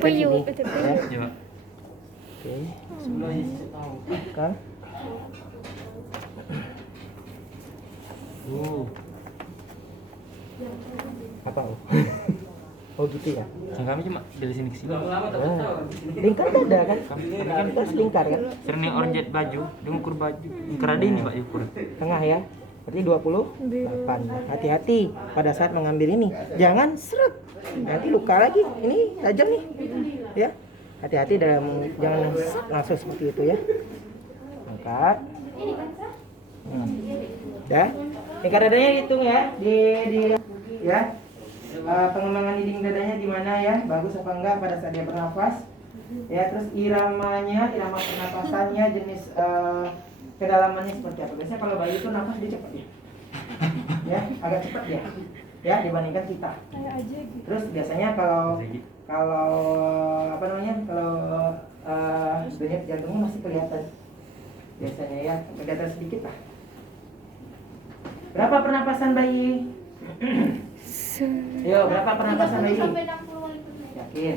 Puyuh, Dekat sini, itu ya. Coba. Oke. Kan? Apa? Oh gitu ya. Kami cuma dari sini ke sini. Lingkar dada kan? Kami Kan terus lingkar kan? sering nih orang jahit baju, dia ngukur baju. Lingkar ada ini Pak diukur. Tengah ya. Berarti 28. Hati-hati pada saat mengambil ini. Jangan seret. Nanti luka lagi. Ini tajam nih. Ya. Hati-hati dalam jangan langsung seperti itu ya. Angkat. Dah. Lingkar dadanya hitung ya. Di ya. Pengembangan dinding dadanya di mana ya? Bagus apa enggak pada saat dia bernafas? Ya, terus irama pernapasannya, jenis kedalamannya seperti apa? Biasanya kalau bayi itu nafas dia cepat ya. Ya, agak cepat ya. Ya, dibandingkan kita. Terus biasanya kalau apa namanya? Kalau denyut jantungnya masih kelihatan. Biasanya ya, kelihatan sedikit lah. Berapa pernapasan bayi? Yo, berapa pernapasan bayi? Yakin?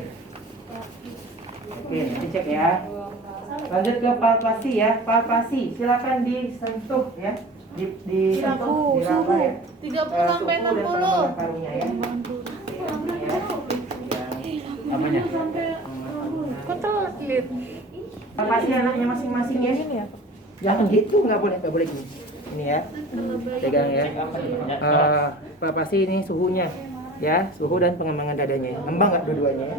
Yakin, dicek ya. Lanjut ke palpasi ya. Palpasi, silakan disentuh ya. Disentuh, diraba ya. 30 sampai 60. Parunya ya. Apanya? Kok telat? Palpasi anaknya masing-masing ya. Jangan gitu, nggak boleh gini. Ini ya. Pegang ya. Palpasi ini suhunya ya, suhu dan pengembangan dadanya. Ngembang nggak dua-duanya ya.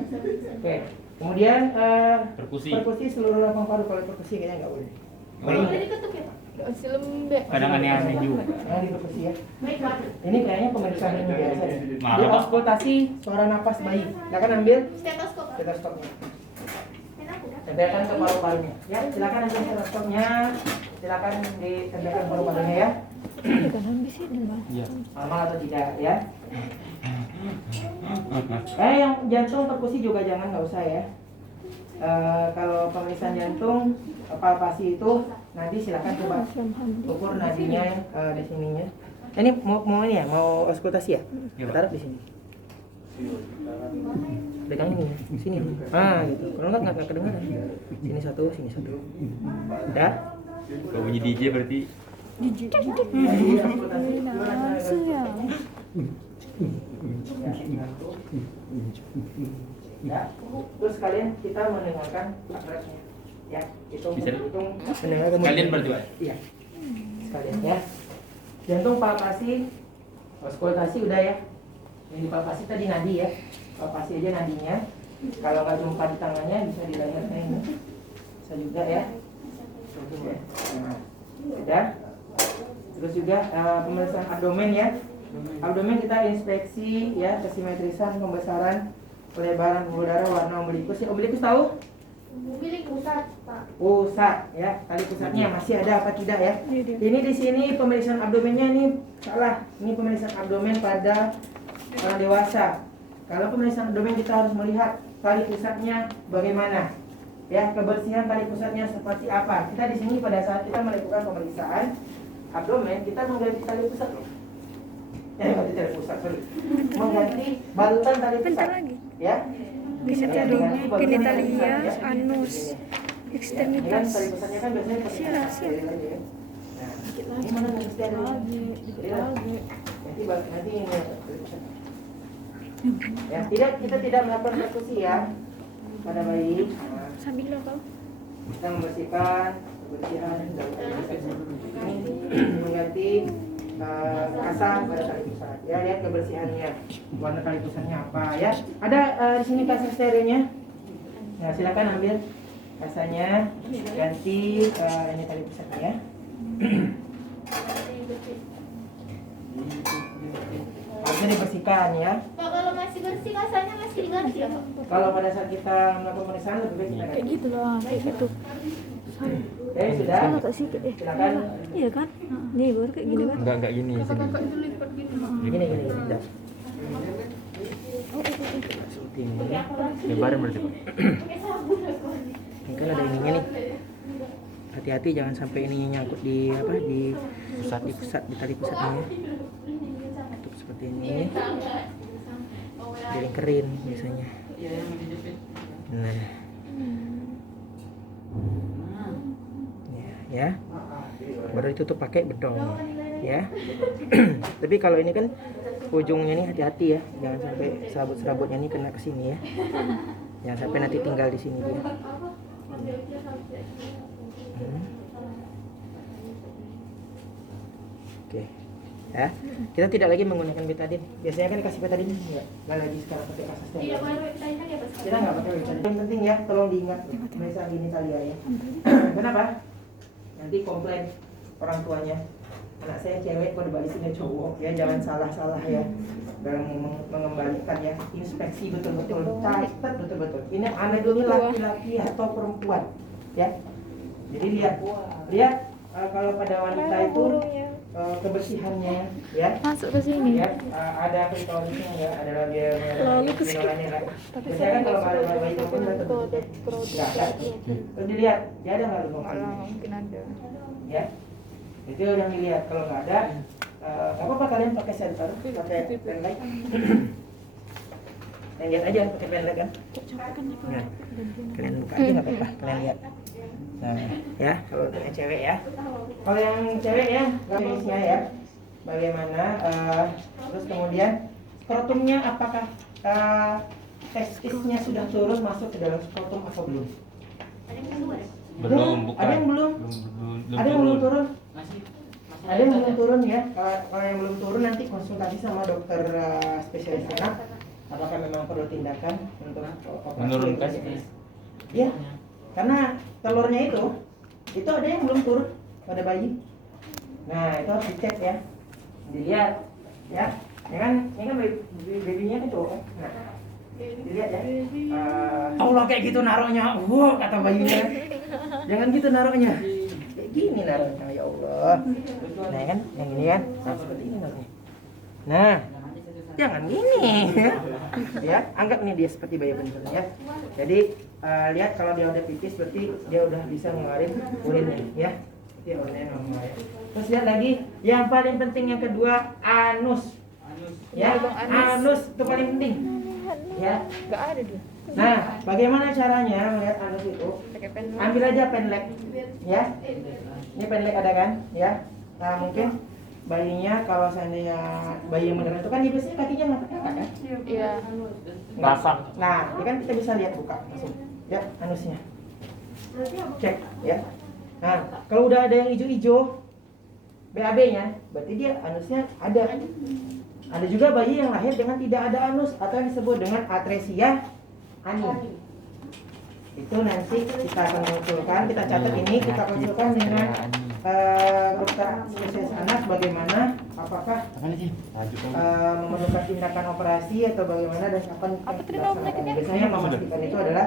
Oke. Kemudian perkusi seluruh lambung paru. Kalau perkusi kayaknya nggak boleh. Si lembek. Kadang aneh-aneh juga. Jangan diperkusi ya. Ini kayaknya pemeriksaan ini biasa ya. Maaf, Dia Pak. auskultasi suara napas bayi. Silakan ambil Stetoskop. stetoskopnya. Tempelkan ke paru-parunya. Ya, silakan ambil stetoskopnya. Silakan ditempelkan paru-parunya ya. Bukan habis ini, Bang. Iya. Normal atau tidak ya. Yang jantung perkusi juga jangan, nggak usah ya. Kalau pemeriksaan jantung palpasi itu nanti silakan coba ukur nadinya di sininya. Ini mau ini ya, mau auskultasi ya? Iya, Pak. Taruh di sini. Pegang ini, sini. Gitu. Kalau nggak kedengaran. Sini satu. Udah. Kalau bunyi DJ berarti Ya. Terus kalian kita mendengarkan atrasnya. Ya, hitung Bisa? mendengarkan. Kalian berarti, Pak? Iya. Sekalian ya. Jantung palpasi, auskultasi udah ya. Ini palpasi tadi nadi ya. Palpasi aja nadinya. Kalau nggak jumpa di tangannya bisa di lehernya ini. Bisa juga ya. Ya. Nah, sudah. Terus juga pemeriksaan abdomen ya. Abdomen kita inspeksi ya, kesimetrisan, pembesaran, pelebaran pembuluh darah, warna umbilikus. Ya, umbilikus tahu? Milik pusat, Pak. Pusat ya, tali pusatnya masih ada apa tidak ya? Ini di sini pemeriksaan abdomennya ini salah. Ini pemeriksaan abdomen pada orang dewasa. Kalau pemeriksaan abdomen kita harus melihat tali pusatnya bagaimana. Ya, kebersihan tali pusatnya seperti apa. Kita di sini pada saat kita melakukan pemeriksaan abdomen, kita mengganti tali pusat. Ganti tali pusat, sorry. Mengganti balutan tali pusat. Bentar lagi. Ya. Bisa Mengganti jadi balutan tali genitalia, pusat, ya. anus, Ini kan ekstremitas. tali pusatnya kan biasanya pakai Silah, karet, silah. lagi ya. Nah, ini mana yang steril? Nanti ini ya, tali pusat. Ya, kita tidak melakukan perkusi ya pada bayi. Nah, Sambil lo kau. kita membersihkan kebersihan ini mengganti kasar pada tali pusat ya, lihat kebersihannya, warna tali pusatnya apa ya. Ada di sini kasar sterilnya. Nah, silakan ambil kasarnya, ganti ini tali pusatnya ya. Harusnya dibersihkan ya. Pak, kalau masih bersih kasanya masih diganti ya, Pak? Kalau pada saat kita melakukan pemeriksaan lebih baik kita Kayak ganti. gitu loh, kayak gitu. Oke, sudah. Sama tak sih? Silakan. Iya kan? Nih baru kayak gini kan? Enggak gini sini. Gini, sudah. Seperti ini. Lebaran berarti Pak. Ini kan ada ininya nih. Hati-hati jangan sampai ini nyangkut di apa di pusat di tali pusatnya. Tutup seperti ini. Dilingkerin biasanya. Nah. Ya. Baru ditutup pakai bedong ya. Tapi kalau ini kan ujungnya nih hati-hati ya, jangan sampai serabut-serabutnya ini kena ke sini ya. Jangan sampai nanti tinggal di sini dia. Oke. Ya. Kita tidak lagi menggunakan betadine. Biasanya kan kasih betadine enggak lagi sekarang pakai kasar steril. Tidak boleh kita ingat ya, Pak? Kita nggak pakai betadine. Yang penting ya, tolong diingat misal gini kali ya. Kenapa? Nanti komplain orang tuanya. Anak saya cewek kok dibalikinnya cowok ya, jangan salah-salah ya dalam mengembalikan ya. Inspeksi betul-betul, catat betul-betul. Ini anak ini laki-laki atau perempuan ya. Jadi lihat kalau pada wanita itu kebersihannya ya. Masuk ke sini. Ya, ada klitorisnya enggak, ada labia Lalu ke sini. minolanya enggak. Tapi Biasanya kan saya kalau nggak ada bayi itu kan enggak ada. Terus dilihat, ya ada enggak lubang? Mungkin ada. Ya. Itu yang dilihat. Kalau enggak ada, enggak apa-apa kalian pakai sensor, pakai penlight. Kalian lihat aja pakai penlight kan. Nah, kalian buka aja enggak apa-apa, kalian lihat. Nah, ya, kalau yang cewek ya. Kalau yang cewek ya, jenisnya ya. Bagaimana terus kemudian skrotumnya apakah testisnya sudah turun masuk ke dalam skrotum atau belum? Belum, bukan. Ada yang belum? Ada yang belum turun? Ada yang belum turun ya. Kalau yang belum turun nanti konsultasi sama dokter spesialis anak. Apakah memang perlu tindakan untuk operasi? Menurunkan Ya, karena telurnya itu ada yang belum turun pada bayi. Nah, itu harus dicek ya, dilihat ya. Ini kan babynya kan cowok. Nah, dilihat ya. Allah kayak gitu naruhnya, kata bayinya. Jangan gitu naruhnya. Kayak gini naruhnya, ya Allah. Nah, kan, yang ini kan, nah, seperti ini naruhnya. Nah, jangan gini ya. Anggap nih dia seperti bayi beneran ya. Jadi lihat kalau dia udah pipis berarti dia udah bisa ngeluarin urinnya ya. Dia urinnya normal ya. Terus lihat lagi yang paling penting yang kedua, anus. Ya, anus itu paling penting. Ya. Enggak ada dia. Nah, bagaimana caranya melihat anus itu? Ambil aja penlek ya. Ini penlek ada kan ya. Nah, mungkin bayinya kalau seandainya bayi yang beneran itu kan dia biasanya kakinya nggak pakai kan? Iya. Basah. Nah, ini kan kita bisa lihat buka langsung. Ya, anusnya. Cek ya. Nah, kalau udah ada yang hijau-hijau BAB-nya, berarti dia anusnya ada. Ada juga bayi yang lahir dengan tidak ada anus atau yang disebut dengan atresia ani. itu nanti kita akan konsulkan, kita catat ini, kita konsulkan dengan dokter spesialis anak bagaimana, apakah memerlukan tindakan operasi atau bagaimana dan kapan dilaksanakan. Biasanya yang memastikan itu adalah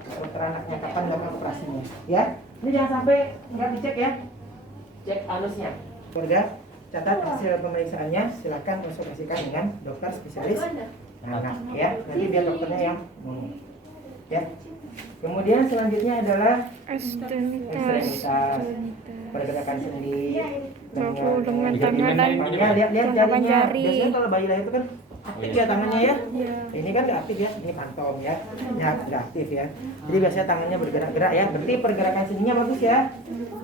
dokter anaknya kapan dilakukan operasinya. Ya, ini jangan sampai nggak dicek ya, cek anusnya. Keluarga, catat hasil pemeriksaannya, silakan konsultasikan dengan dokter spesialis anak ya. Nanti biar dokternya yang ngomong. Ya. Kemudian selanjutnya adalah ekstremitas, pergerakan sendi, dengan tangan dan lihat jarinya. jari. Biasanya kalau bayi lahir itu kan aktif ya tangannya ya. Ini kan nggak aktif ya, ini pantom ya, nggak aktif ya. Jadi biasanya tangannya bergerak-gerak ya. Berarti pergerakan sendinya bagus ya,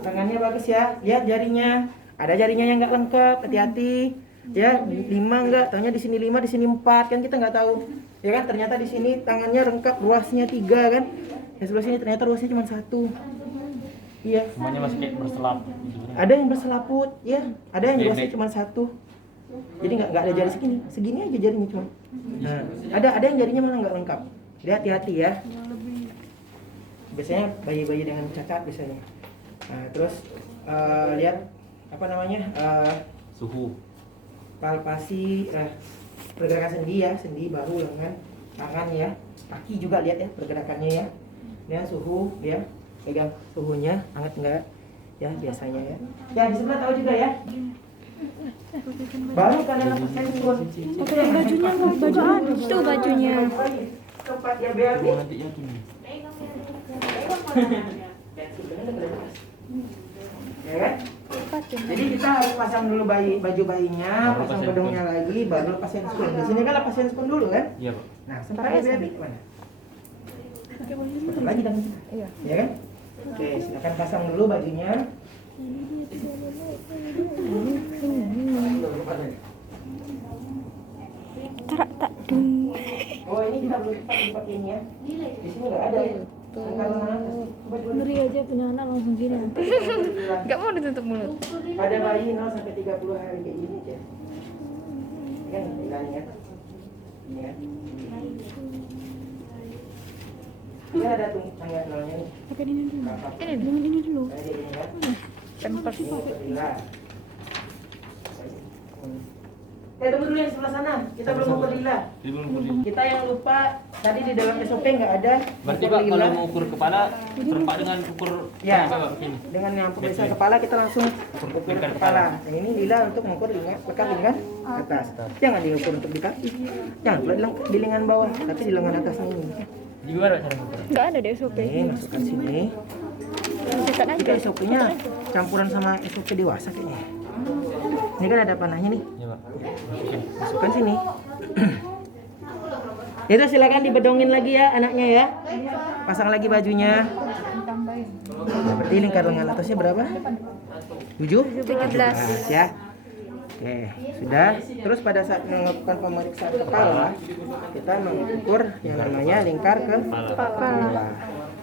tangannya bagus ya. Lihat jarinya, ada jarinya yang nggak lengkap, hati-hati. Ya, 5 enggak, taunya di sini 5, di sini 4, kan kita nggak tahu. Ya kan, ternyata di sini tangannya lengkap, luasnya 3 kan. Yang sebelah sini ternyata luasnya cuma 1. Iya. Semuanya masih kayak berselaput gitu. Ada yang berselaput, ya. Ada yang luasnya cuma 1. Jadi nggak ada jari segini aja jarinya cuma. Nah, ada yang jarinya malah nggak lengkap. Jadi hati-hati ya. Biasanya bayi-bayi dengan cacat biasanya. Nah, terus lihat apa namanya Suhu. palpasi pergerakan sendi ya, sendi, bahu, lengan, tangan ya, kaki juga lihat ya pergerakannya ya. Dan suhu ya, pegang suhunya hangat enggak ya biasanya ya. Ya di sebelah tahu juga ya. Baru kadang pasien pun. Bajunya baju ada. Tuh bajunya. Tempat ya BRT. Nanti ya tuh. Ya kan? Jadi kita harus pasang dulu baju bayinya, pasang bedongnya lagi, baru pasien spoon. Di sini kan pasien spoon dulu kan? Iya, Pak. Nah, sementara BRT mana? Pasang lagi tangan. Iya. Ya kan? Oke, silakan pasang dulu bajunya. Tak dong. Oh, ini kita belum dipakai ini ya. Di sini nggak ada ya. Ngeri aja punya anak langsung gini. Enggak mau ditutup mulut. Pada bayi 0 sampai 30 hari kayak gini aja. Ini kan bilangnya ya. Ini kan. Ini ada tanggal 0-nya nih. Pakai ini dulu. Ini Dengan ini dulu. Kayak gini kan. Pampers. Ini perila. Tunggu dulu yang sebelah sana. Kita belum mau perila. Kita yang lupa tadi di dalam SOP nggak ada. Berarti Pak kalau mau ukur kepala serempak dengan ukur Ya, Pak, ini. dengan yang pemeriksaan kepala kita langsung ukur kepala. Yang ini lila untuk mengukur lekat lengan atas. Jangan diukur untuk di kaki. Jangan pula di lengan bawah, tapi di lengan atasnya ini. Gimana cara mengukur? Enggak ada di SOP. Ini masukkan sini. Cetak Kita aja. SOP-nya campuran sama SOP dewasa kayaknya. Ini kan ada panahnya nih. Iya, Pak. Masukkan sini. Itu silakan dibedongin lagi ya anaknya ya. Pasang lagi bajunya. Nah, berarti lingkar lengan atasnya berapa? 7? 17. Ya. Oke, sudah. Terus pada saat melakukan pemeriksaan kepala, kita mengukur yang namanya lingkar kepala.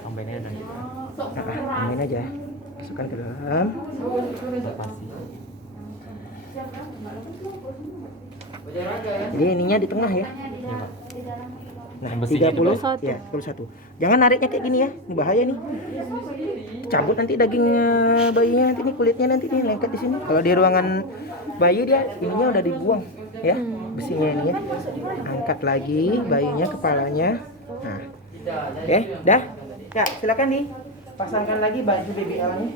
Tambahin aja. Tambahin aja. Masukkan ke dalam. Jadi ininya di tengah ya. Nah, Yang besinya 30 ya, 31. Jangan nariknya kayak gini ya. Ini bahaya nih. Cabut nanti daging bayinya nanti nih, kulitnya nanti nih lengket di sini. Kalau di ruangan bayi dia ininya udah dibuang ya, besinya ini ya. Angkat lagi bayinya kepalanya. Nah. Oke, dah. Ya, silakan dipasangkan lagi baju BBL-nya.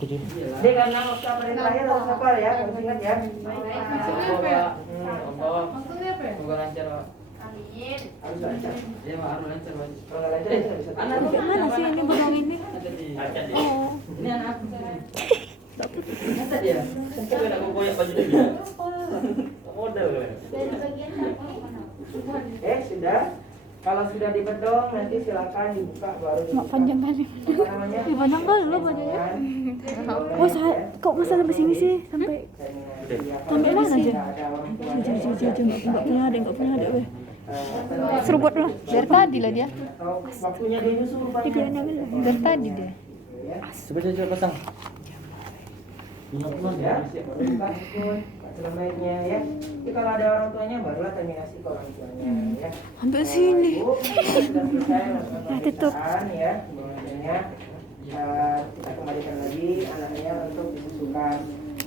Jadi karena usaha perintahnya harus hafal ya, harus ingat ya. Semoga lancar, Pak. Amin. Harus lancar. Iya, Pak, harus lancar, Pak. Kalau nggak lancar bisa bisa. Mana sih ini bolong ini? Oh. Ini anak aku. Masa dia? Sampai kena aku koyak baju dia. Model kan. Dari bagian mana? Sudah. Kalau sudah dibedong nanti silakan dibuka baru dibuka. Panjang kali. Apa namanya? Panjang kali lo bajunya. Oh, kok masa sampai sini sih? Sampai mana aja? Enggak punya ada, enggak punya ada weh. Seruput lah. Dari tadi lah dia. Waktunya dia nyusul rupanya. Dia ngambil. Dari tadi dia. Coba pasang. Ya, baru buka celemetnya ya. Jadi kalau ada orang tuanya barulah terminasi ke orang tuanya ya. Sampai sini. Bu, sudah selesai melakukan tutup. pemeriksaan ya. Kemudiannya kita kembalikan lagi anaknya untuk disusukan.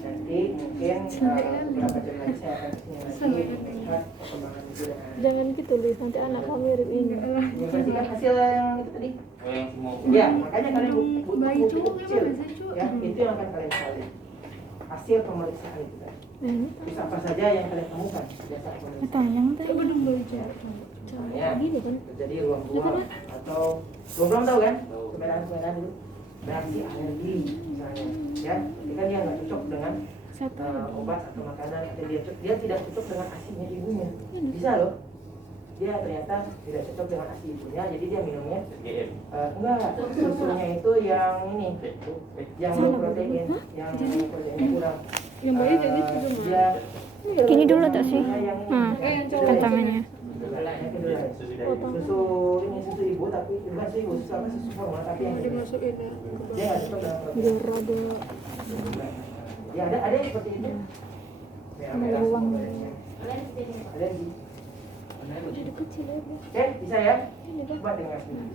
Nanti mungkin beberapa jam lagi saya akan kesini lagi melihat perkembangan ibu dan anak. Jangan gitu Lis, nanti anak kamu mirip ini. Informasikan hasil yang itu tadi. Oh, yang semua. Ya, makanya kalian butuh bukti kecil. Ya, itu yang akan kalian cari. Hasil pemeriksaan itu tadi. Terus apa saja yang kalian temukan pada saat pemeriksaan? Tayang tadi. Misalnya terjadi ruam-ruam atau belum tahu kan? Keberadaan dulu. Reaksi alergi misalnya, ya. Jadi kan dia nggak cocok dengan obat atau makanan atau dia tidak cocok dengan asinya ibunya. Bisa loh. Dia ternyata tidak cocok dengan asi ibunya, jadi dia minumnya enggak, susunya itu yang ini, yang low protein, yang proteinnya kurang. Yang bayi jadi dia Gini dulu tak sih? yang ini. Tantangannya. Susu ini susu ibu tapi bukan susu ibu, susu apa susu formula tapi yang dimasukin ya. Dia nggak cocok dengan protein. biar rada Ya ada yang seperti itu. Ya, ruang. Ada di. Jadi kecil ya. Bu. Oke, bisa ya? Coba dengar sini.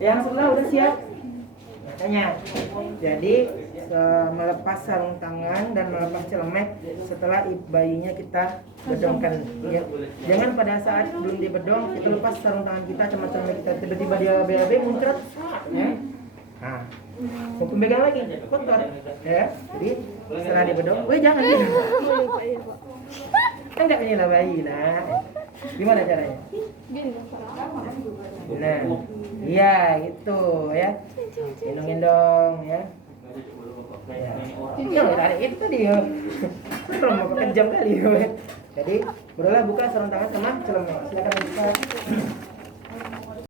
Yang sebelah udah siap? Tanya. Jadi melepas sarung tangan dan melepas celemek setelah bayinya kita bedongkan. Ya. Jangan pada saat belum dibedong kita lepas sarung tangan kita, celemek kita tiba-tiba dia BAB muncrat. Ya. Nah, mau pemegang lagi, kotor. Ya. Jadi setelah dibedong, jangan gitu. Kan nggak menyela bayi, nah. Gimana caranya? Nah, iya gitu ya. Gendong-gendong ya. Ya, tarik itu tadi ya. Mau kejam kali ya. Jadi, bolehlah buka sarung tangan sama celemek. Silakan buka.